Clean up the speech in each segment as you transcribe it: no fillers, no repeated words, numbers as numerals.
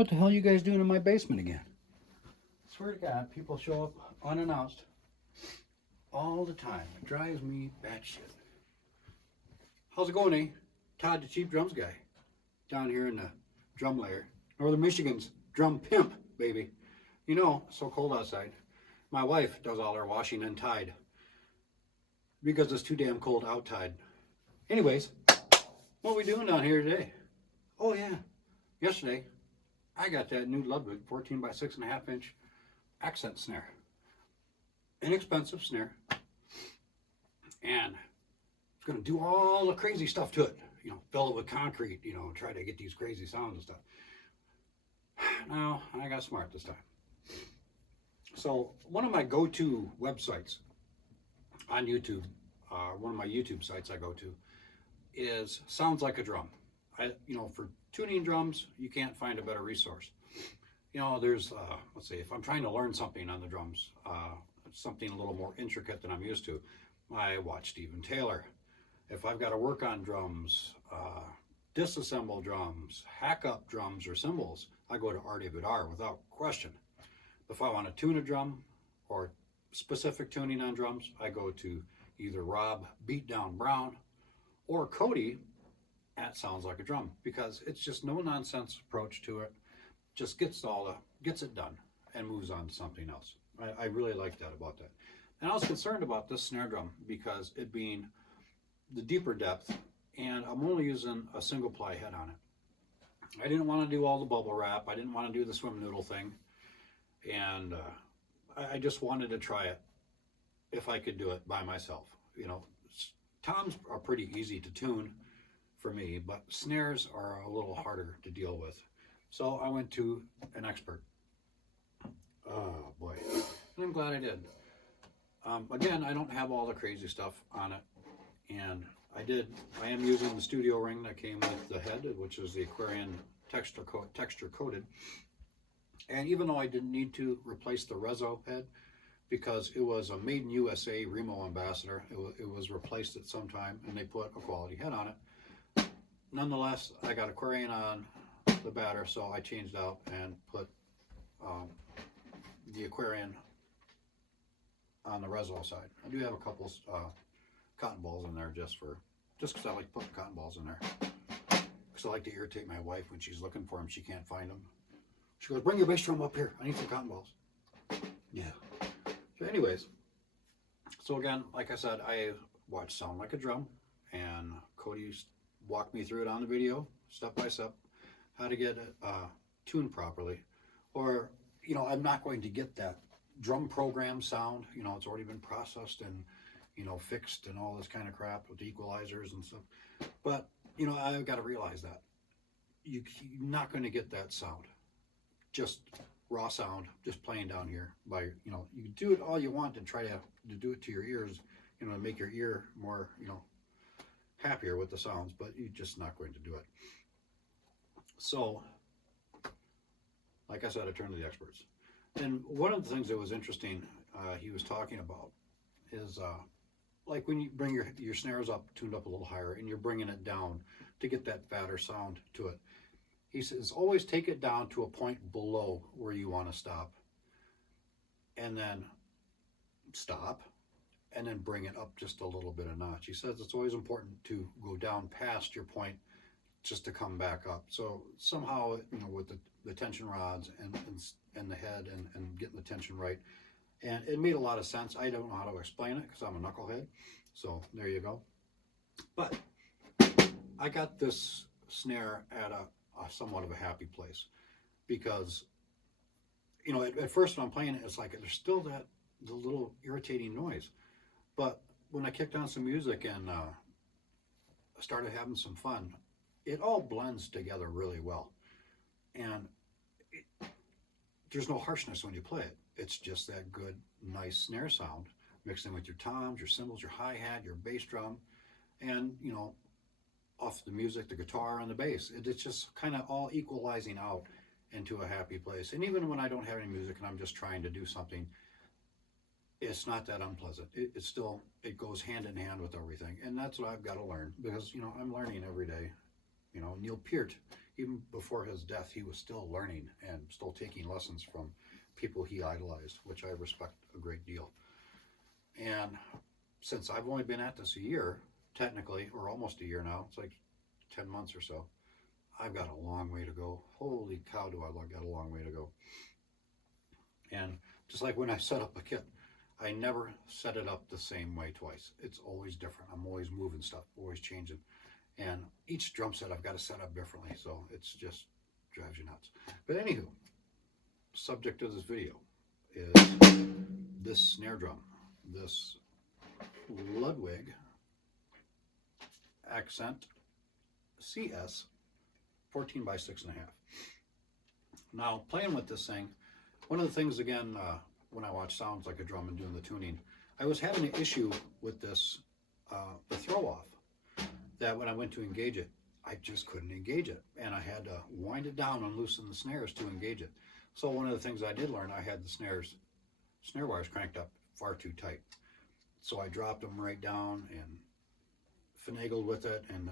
What the hell are you guys doing in my basement again? Swear to God, people show up unannounced all the time. It drives me batshit. How's it going, eh? Todd, the cheap drums guy, down here in the drum layer. Northern Michigan's drum pimp, baby. You know, it's so cold outside. My wife does all her washing in Tide because it's too damn cold outside. Anyways, what are we doing down here today? Oh yeah, yesterday I got that new Ludwig 14 by 6.5 inch accent snare. Inexpensive snare. And it's going to do all the crazy stuff to it. You know, fill it with concrete, you know, try to get these crazy sounds and stuff. Now, I got smart this time. So, one of my go-to websites on YouTube, one of my YouTube sites I go to, is Sounds Like a Drum. You know, for tuning drums, you can't find a better resource. You know, there's, let's see, if I'm trying to learn something on the drums, something a little more intricate than I'm used to, I watch Stephen Taylor. If I've got to work on drums, disassemble drums, hack up drums or cymbals, I go to Artie Vidar without question. If I want to tune a drum or specific tuning on drums, I go to either Rob Beatdown Brown or Cody at Sounds Like a Drum, because it's just no nonsense approach to it. Just gets it done and moves on to something else. I really like that about that. And I was concerned about this snare drum because it being the deeper depth, and I'm only using a single ply head on it. I didn't want to do all the bubble wrap. I didn't want to do the swim noodle thing. And I just wanted to try it if I could do it by myself. You know, toms are pretty easy to tune for me, but snares are a little harder to deal with. So I went to an expert. Oh boy, and I'm glad I did. Again, I don't have all the crazy stuff on it, and I am using the studio ring that came with the head, which is the Aquarian texture coated. And even though I didn't need to replace the Rezo head, because it was a made in USA Remo ambassador, it was replaced at some time, and they put a quality head on it. Nonetheless, I got Aquarian on the batter, so I changed out and put the Aquarian on the Rezo side. I do have a couple cotton balls in there just because I like putting cotton balls in there. Because I like to irritate my wife when she's looking for them. She can't find them. She goes, "Bring your bass drum up here. I need some cotton balls." Yeah. So anyways, so again, like I said, I watched Sound Like a Drum, and Cody walked me through it on the video, step by step, how to get it tuned properly. Or, you know, I'm not going to get that drum program sound. You know, it's already been processed and, you know, fixed and all this kind of crap with the equalizers and stuff. But, you know, I've got to realize that you're not going to get that sound. Just raw sound, just playing down here by, you know, you do it all you want to try to do it to your ears, you know, make your ear more, you know, happier with the sounds, but you're just not going to do it. So, like I said, I turned to the experts. And one of the things that was interesting, he was talking about is like when you bring your snares up, tuned up a little higher, and you're bringing it down to get that fatter sound to it. He says, always take it down to a point below where you want to stop, and then stop, and then bring it up just a little bit a notch. He says it's always important to go down past your point just to come back up. So somehow, you know, with the tension rods and the head and getting the tension right, and it made a lot of sense. I don't know how to explain it because I'm a knucklehead. So there you go. But I got this snare at a somewhat of a happy place, because, you know, at first when I'm playing it, it's like there's still the little irritating noise. But when I kicked on some music and started having some fun, it all blends together really well. And there's no harshness when you play it. It's just that good, nice snare sound mixed in with your toms, your cymbals, your hi-hat, your bass drum, and, you know, off the music, the guitar and the bass. It's just kind of all equalizing out into a happy place. And even when I don't have any music and I'm just trying to do something, it's not that unpleasant. It goes hand in hand with everything. And that's what I've got to learn, because, you know, I'm learning every day. You know, Neil Peart, even before his death, he was still learning and still taking lessons from people he idolized, which I respect a great deal. And since I've only been at this a year, technically, or almost a year now, it's like 10 months or so, I've got a long way to go. Holy cow, do I got a long way to go. And just like when I set up a kit, I never set it up the same way twice. It's always different. I'm always moving stuff, always changing. And each drum set I've got to set up differently, so it's just drives you nuts. But anywho, subject of this video is this snare drum, this Ludwig Accent CS 14 by 6.5. Now, playing with this thing, one of the things, again, when I watch Sounds Like a Drum and doing the tuning, I was having an issue with this, the throw-off, that when I went to engage it, I just couldn't engage it. And I had to wind it down and loosen the snares to engage it. So one of the things I did learn, I had the snare wires cranked up far too tight. So I dropped them right down and finagled with it, and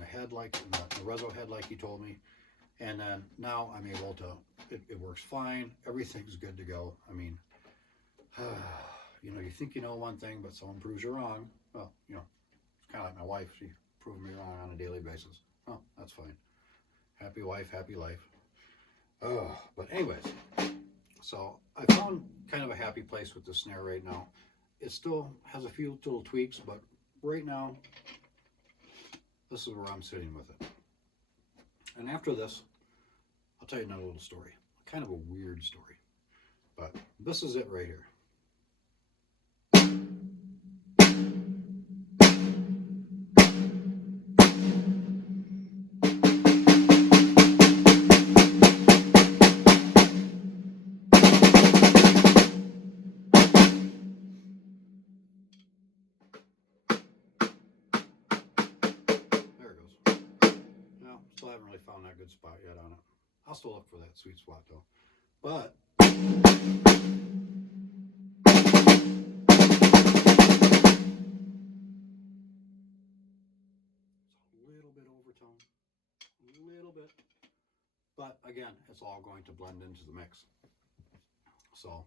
the head, like the reso head, like he told me. And then now I'm able to, it works fine. Everything's good to go. I mean, you know, you think you know one thing, but someone proves you wrong. Well, you know, it's kind of like my wife. She proves me wrong on a daily basis. Oh, that's fine. Happy wife, happy life. Oh, but anyways, so I found kind of a happy place with the snare right now. It still has a few little tweaks, but right now, this is where I'm sitting with it. And after this, I'll tell you another little story. Kind of a weird story. But this is it right here. Still haven't really found that good spot yet on it. I'll still look for that sweet spot though. But it's a little bit overtone, a little bit. But again, it's all going to blend into the mix. So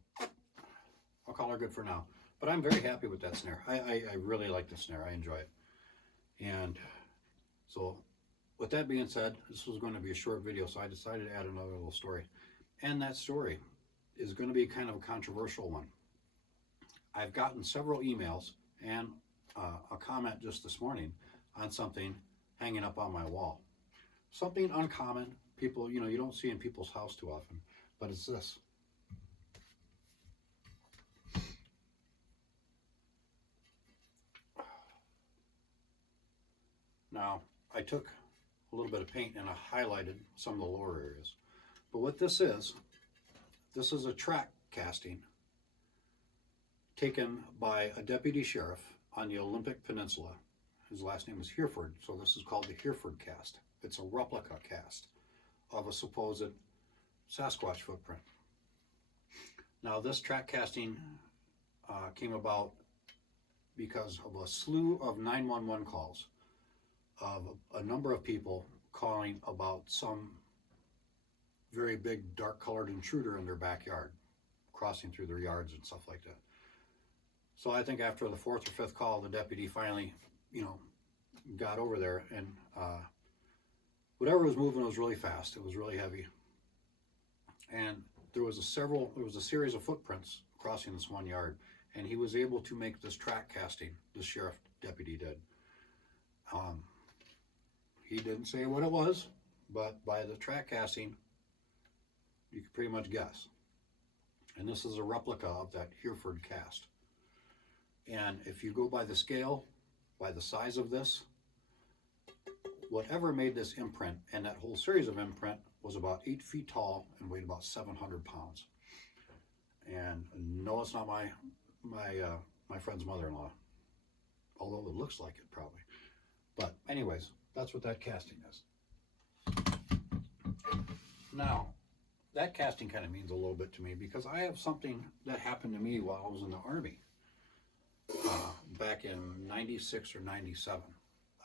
I'll call her good for now. But I'm very happy with that snare. I really like the snare. I enjoy it. And so with that being said, this was going to be a short video, so I decided to add another little story. And that story is going to be kind of a controversial one. I've gotten several emails and a comment just this morning on something hanging up on my wall. Something uncommon, people, you know, you don't see in people's house too often, but it's this. Now, I took a little bit of paint and I highlighted some of the lower areas. But what this is a track casting taken by a deputy sheriff on the Olympic Peninsula. His last name is Hereford, so this is called the Hereford cast. It's a replica cast of a supposed Sasquatch footprint. Now, this track casting came about because of a slew of 911 calls of a number of people calling about some very big dark colored intruder in their backyard, crossing through their yards and stuff like that. So I think after the fourth or fifth call, the deputy finally, you know, got over there, and whatever was moving was really fast. It was really heavy. And there was a series of footprints crossing this one yard, and he was able to make this track casting, the sheriff deputy did. He didn't say what it was, but by the track casting, you can pretty much guess. And this is a replica of that Hereford cast. And if you go by the scale, by the size of this, whatever made this imprint and that whole series of imprint was about 8 feet tall and weighed about 700 pounds. And no, it's not my friend's mother-in-law, although it looks like it probably. But anyways, that's what that casting is. Now, that casting kind of means a little bit to me because I have something that happened to me while I was in the Army back in 96 or 97.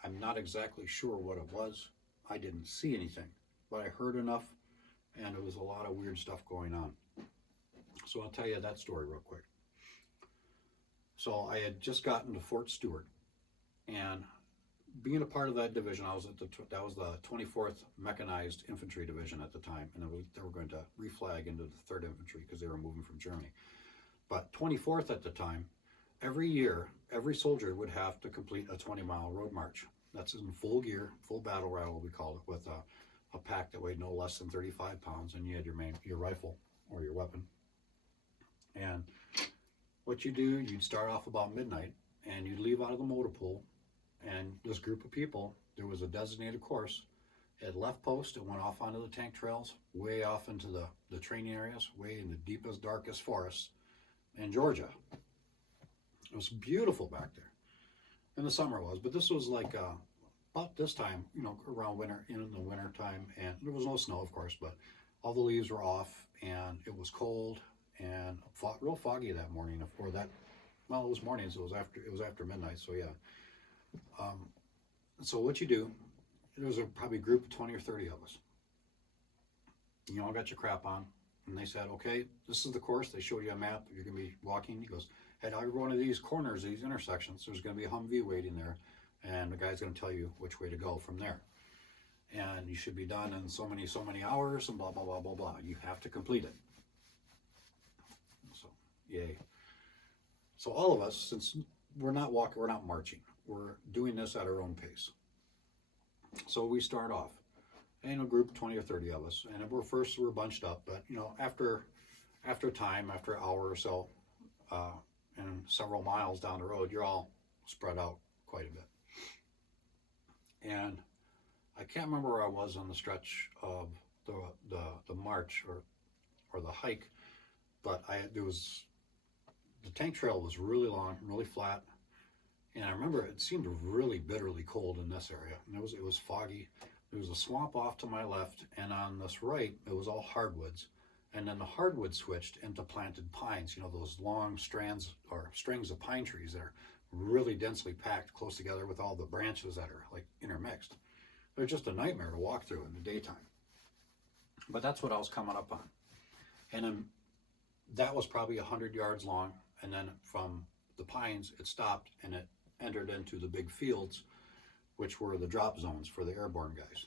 I'm not exactly sure what it was. I didn't see anything, but I heard enough, and there was a lot of weird stuff going on. So I'll tell you that story real quick. So I had just gotten to Fort Stewart, and being a part of that division, I was at that was the 24th Mechanized Infantry Division at the time, and they were going to reflag into the 3rd Infantry because they were moving from Germany. But 24th at the time, every year, every soldier would have to complete a 20-mile road march. That's in full gear, full battle rattle, we call it, with a pack that weighed no less than 35 pounds, and you had your rifle or your weapon. And what you do, you'd start off about midnight, and you'd leave out of the motor pool, and this group of people, there was a designated course. It left post, it went off onto the tank trails, way off into the training areas, way in the deepest, darkest forests in Georgia. It was beautiful back there. In the summer it was, but this was like about this time, around winter, in the winter time, and there was no snow, of course, but all the leaves were off, and it was cold and real foggy that morning. Or that, well, it was mornings. It was after midnight. So yeah. So what you do? There was probably a group of 20 or 30 of us. You all got your crap on, and they said, "Okay, this is the course." They showed you a map. You're going to be walking. He goes, "At every one of these corners, these intersections, there's going to be a Humvee waiting there, and the guy's going to tell you which way to go from there. And you should be done in so many hours, and blah blah blah blah blah. You have to complete it." So, yay. So all of us, since we're not walking, we're not marching, we're doing this at our own pace. So we start off, and a group of 20 or 30 of us, and we're bunched up, but after time, after an hour or so, and several miles down the road, you're all spread out quite a bit. And I can't remember where I was on the stretch of the march or the hike, but the tank trail was really long, really flat, and I remember it seemed really bitterly cold in this area, and it was foggy. There was a swamp off to my left, and on this right, it was all hardwoods. And then the hardwood switched into planted pines, those long strands or strings of pine trees that are really densely packed close together with all the branches that are like intermixed. They're just a nightmare to walk through in the daytime. But that's what I was coming up on. And then that was probably 100 yards long. And then from the pines, it stopped and it entered into the big fields, which were the drop zones for the airborne guys,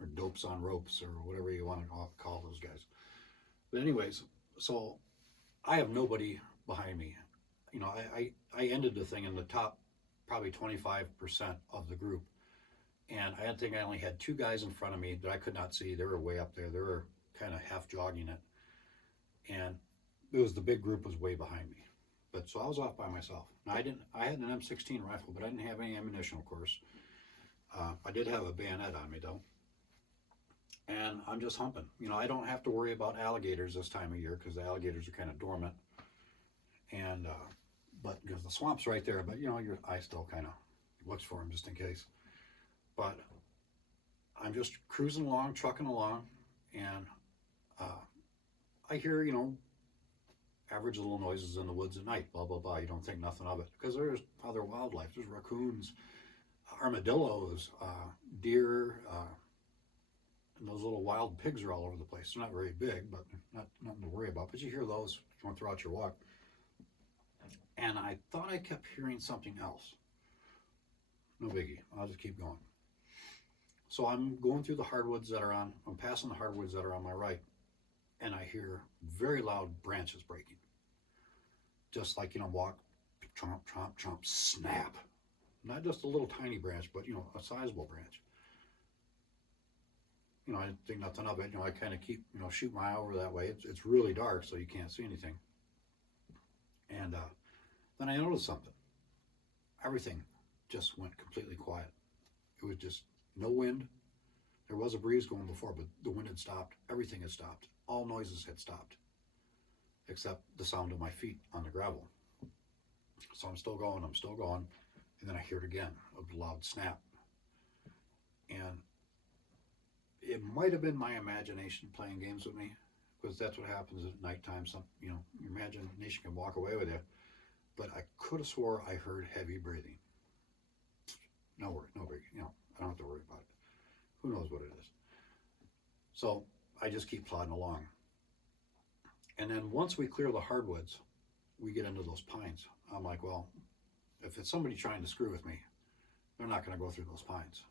or dopes on ropes, or whatever you want to call those guys. But anyways, so I have nobody behind me. I ended the thing in the top probably 25% of the group, and I think I only had 2 guys in front of me that I could not see. They were way up there. They were kind of half jogging it, and the big group was way behind me. But so I was off by myself. Now I had an M16 rifle, but I didn't have any ammunition, of course. I did have a bayonet on me though. And I'm just humping. I don't have to worry about alligators this time of year because the alligators are kind of dormant. And, but because the swamp's right there, but your eye still kind of looks for them just in case. But I'm just cruising along, trucking along, and I hear, average little noises in the woods at night, blah, blah, blah. You don't think nothing of it because there's other wildlife. There's raccoons, armadillos, deer, and those little wild pigs are all over the place. They're not very big, but nothing to worry about. But you hear those going throughout your walk. And I thought I kept hearing something else. No biggie. I'll just keep going. So I'm going through I'm passing the hardwoods that are on my right, and I hear very loud branches breaking. Just like, walk, chomp, chomp, chomp, snap. Not just a little tiny branch, but, a sizable branch. I didn't think nothing of it. I kind of keep, shoot my eye over that way. It's really dark, so you can't see anything. And then I noticed something. Everything just went completely quiet. It was just no wind. There was a breeze going before, but the wind had stopped. Everything had stopped. All noises had stopped, except the sound of my feet on the gravel. So I'm still going, and then I hear it again, a loud snap. And it might have been my imagination playing games with me, because that's what happens at nighttime. Your imagination can walk away with you. But I could have swore I heard heavy breathing. No worry, I don't have to worry about it. Who knows what it is? So I just keep plodding along. And then once we clear the hardwoods, we get into those pines. I'm like, well, if it's somebody trying to screw with me, they're not going to go through those pines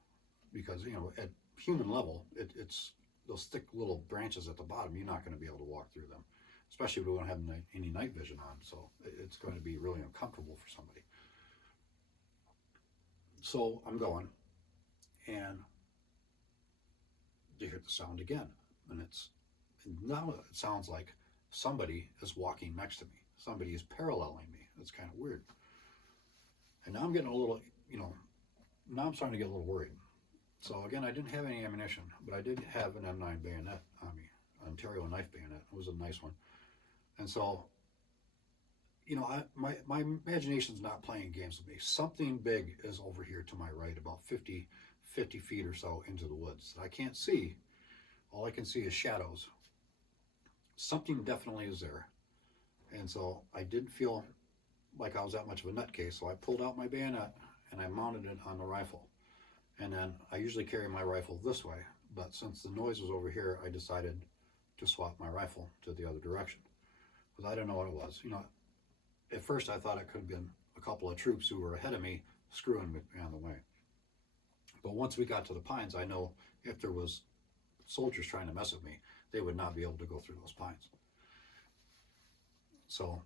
because, you know, at human level, it's those thick little branches at the bottom. You're not going to be able to walk through them, especially if we don't have any night vision on. So it's going to be really uncomfortable for somebody. So I'm going, and you hear the sound again, and now it sounds like somebody is walking next to me. Somebody is paralleling me. It's kind of weird. And now I'm getting a little, now I'm starting to get a little worried. So again, I didn't have any ammunition, but I did have an M9 bayonet on me, Ontario knife bayonet. It was a nice one. And so, my imagination's not playing games with me. Something big is over here to my right, about 50 feet or so into the woods. I can't see. All I can see is shadows. Something definitely is there. And so I didn't feel like I was that much of a nutcase, so I pulled out my bayonet and I mounted it on the rifle. And then I usually carry my rifle this way, but since the noise was over here, I decided to swap my rifle to the other direction. Because I didn't know what it was. At first I thought it could have been a couple of troops who were ahead of me screwing with me on the way. But once we got to the pines, I know if there was soldiers trying to mess with me, they would not be able to go through those pines. So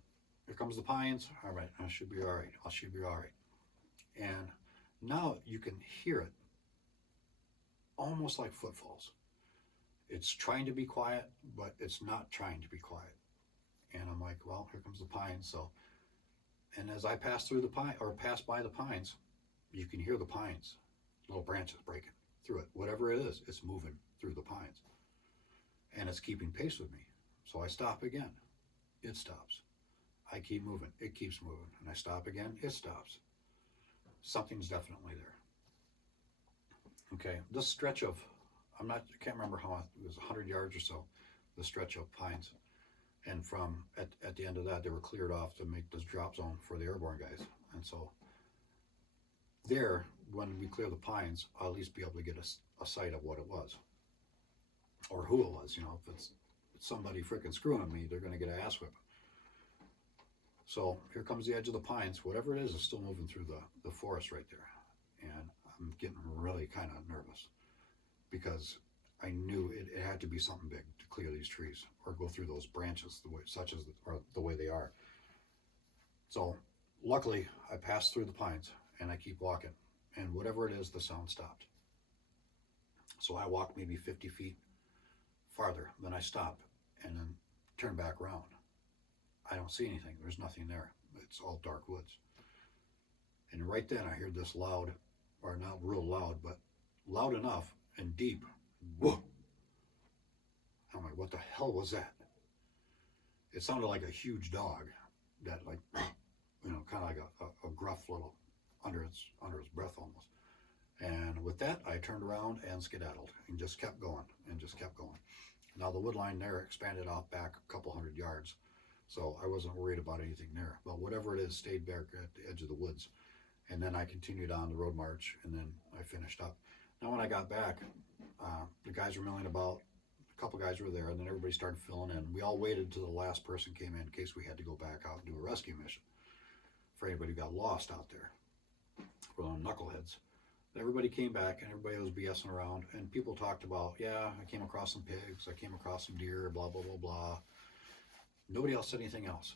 here comes the pines. All right, I should be all right. I should be all right. And now you can hear it almost like footfalls. It's trying to be quiet, but it's not trying to be quiet. And I'm like, well, here comes the pines. So, and as I pass through the pine or pass by the pines, you can hear the pines, little branches breaking through it. Whatever it is, it's moving through the pines. And it's keeping pace with me. So I stop again. It stops. I keep moving. It keeps moving. And I stop again. It stops. Something's definitely there. Okay, this stretch of, I can't remember how much, it was 100 yards or so, the stretch of pines. And from, at the end of that, they were cleared off to make this drop zone for the airborne guys. And so there, when we clear the pines, I'll at least be able to get a sight of what it was. Or who it was, if it's somebody freaking screwing me, they're going to get an ass whipping. So here comes the edge of the pines. Whatever it is still moving through the forest right there. And I'm getting really kind of nervous because I knew it had to be something big to clear these trees or go through those branches the way they are. So luckily I passed through the pines and I keep walking, and whatever it is, the sound stopped. So I walked maybe 50 feet farther, then I stop and then turn back around. I don't see anything. There's nothing there. It's all dark woods. And right then I hear this loud, or not real loud, but loud enough and deep, whoa. I'm like, what the hell was that? It sounded like a huge dog that kind of like a gruff little, under its breath almost. And with that, I turned around and skedaddled and just kept going and just kept going. Now the wood line there expanded off back a couple 100 yards. So I wasn't worried about anything there. But whatever it is stayed back at the edge of the woods. And then I continued on the road march, and then I finished up. Now when I got back, the guys were milling about. A couple guys were there, and then everybody started filling in. We all waited till the last person came in case we had to go back out and do a rescue mission for anybody who got lost out there, for them knuckleheads. Everybody came back, and everybody was BSing around, and people talked about, yeah, I came across some pigs, I came across some deer, blah, blah, blah, blah. Nobody else said anything else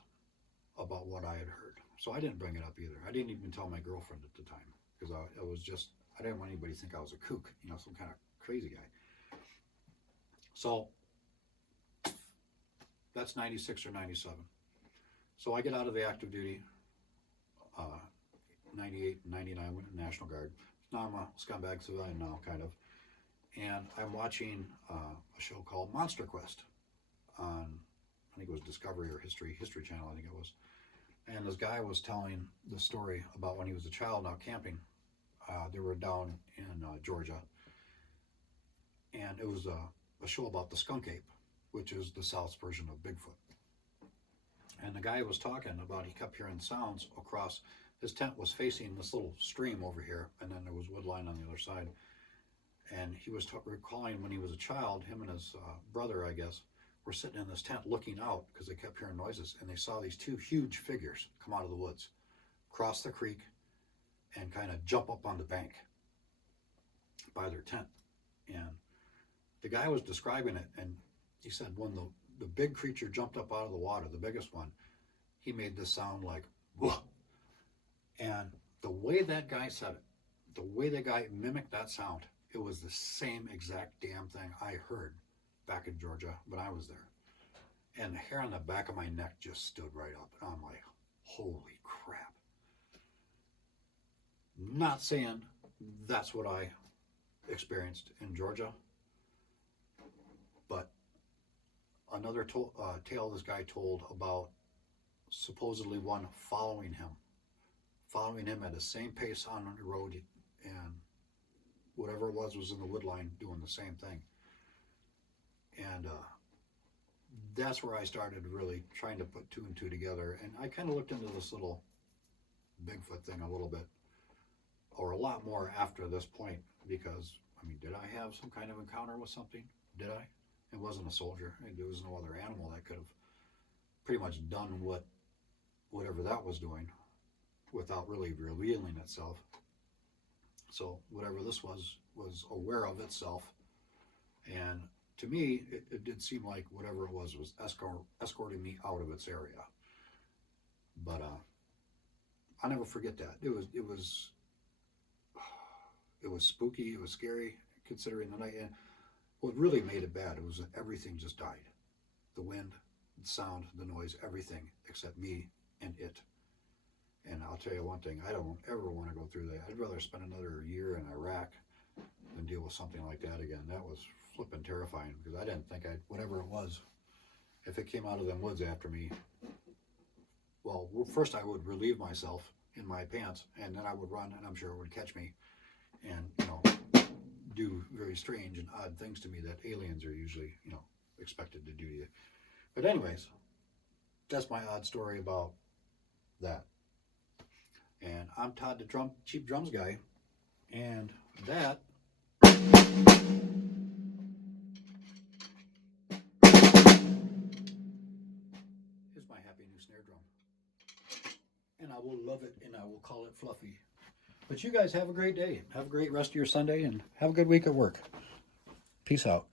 about what I had heard. So I didn't bring it up either. I didn't even tell my girlfriend at the time because I didn't want anybody to think I was a kook, some kind of crazy guy. So that's 96 or 97. So I get out of the active duty, 98 and 99, went to National Guard. Now I'm a scumbag civilian now, kind of. And I'm watching a show called Monster Quest on, I think it was Discovery or History Channel, I think it was. And this guy was telling the story about when he was a child out camping. They were down in Georgia. And it was a show about the skunk ape, which is the South's version of Bigfoot. And the guy was talking about, he kept hearing sounds across, his tent was facing this little stream over here, and then there was wood line on the other side. And he was recalling when he was a child, him and his brother, I guess, were sitting in this tent looking out because they kept hearing noises, and they saw these two huge figures come out of the woods, cross the creek, and kind of jump up on the bank by their tent. And the guy was describing it, and he said when the big creature jumped up out of the water, the biggest one, he made this sound like, whoa. And the way that guy said it, the way the guy mimicked that sound, it was the same exact damn thing I heard back in Georgia when I was there. And the hair on the back of my neck just stood right up. And I'm like, holy crap. Not saying that's what I experienced in Georgia, but another tale this guy told about supposedly one following him at the same pace on the road, and whatever it was in the wood line doing the same thing. And that's where I started really trying to put two and two together. And I kind of looked into this little Bigfoot thing a little bit, or a lot more after this point, because, I mean, did I have some kind of encounter with something? Did I? It wasn't a soldier. There was no other animal that could have pretty much done whatever that was doing without really revealing itself. So whatever this was aware of itself. And to me, it did seem like whatever it was escorting me out of its area. But I'll never forget that. It was spooky. It was scary, considering the night. And what really made it bad, it was that everything just died. The wind, the sound, the noise, everything except me and it. And I'll tell you one thing, I don't ever want to go through that. I'd rather spend another year in Iraq than deal with something like that again. That was flipping terrifying, because I didn't think whatever it was, if it came out of them woods after me, well, first I would relieve myself in my pants, and then I would run, and I'm sure it would catch me and, do very strange and odd things to me that aliens are usually, expected to do to you. But anyways, that's my odd story about that. And I'm Todd, the cheap drums guy, and that is my happy new snare drum. And I will love it, and I will call it Fluffy. But you guys have a great day. Have a great rest of your Sunday, and have a good week at work. Peace out.